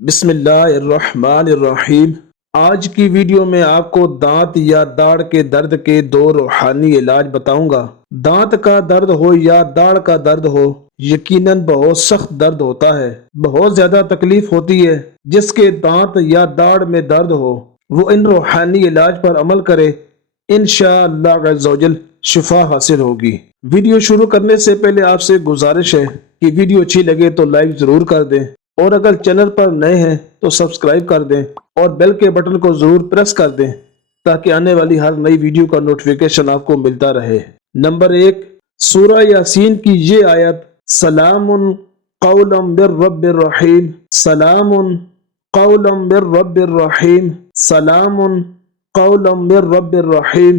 بسم اللہ الرحمن الرحیم۔ آج کی ویڈیو میں آپ کو دانت یا داڑھ کے درد کے دو روحانی علاج بتاؤں گا۔ دانت کا درد ہو یا داڑھ کا درد ہو، یقیناً بہت سخت درد ہوتا ہے، بہت زیادہ تکلیف ہوتی ہے۔ جس کے دانت یا داڑھ میں درد ہو وہ ان روحانی علاج پر عمل کرے، انشاءاللہ عز و جل شفا حاصل ہوگی۔ ویڈیو شروع کرنے سے پہلے آپ سے گزارش ہے کہ ویڈیو اچھی لگے تو لائک ضرور کر دیں، اور اگر چینل پر نئے ہیں تو سبسکرائب کر دیں اور بیل کے بٹن کو ضرور پریس کر دیں تاکہ آنے والی ہر نئی ویڈیو کا نوٹیفیکیشن آپ کو ملتا رہے۔ نمبر 1، سورہ یاسین کی یہ آیت، سلام قولا من رب الرحیم، سلام قولا من رب الرحیم، سلام قولا من رب الرحیم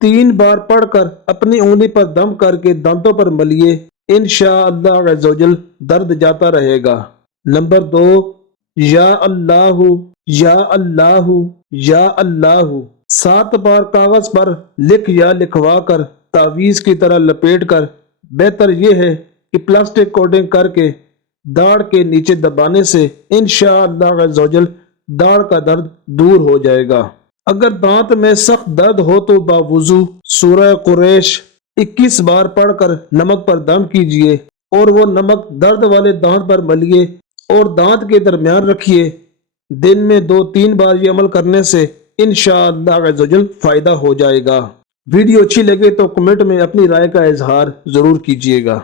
3 بار پڑھ کر اپنی انگلی پر دم کر کے دانتوں پر ملیے، انشاءاللہ عز و جل درد جاتا رہے گا۔ نمبر 2، یا اللہ یا اللہ یا اللہ 7 بار کاغذ پر لکھ یا لکھوا کر تعویذ کی طرح لپیٹ کر، بہتر یہ ہے کہ پلاسٹک کوٹنگ کر کے داڑھ کے نیچے دبانے سے انشاءاللہ عز و جل داڑھ کا درد دور ہو جائے گا۔ اگر دانت میں سخت درد ہو تو باوضو سورہ قریش 21 بار پڑھ کر نمک پر دم کیجئے اور وہ نمک درد والے دانت پر ملیے اور دانت کے درمیان رکھیے۔ دن میں 2-3 بار یہ عمل کرنے سے انشاءاللہ عز و جل فائدہ ہو جائے گا۔ ویڈیو اچھی لگے تو کمنٹ میں اپنی رائے کا اظہار ضرور کیجیے گا۔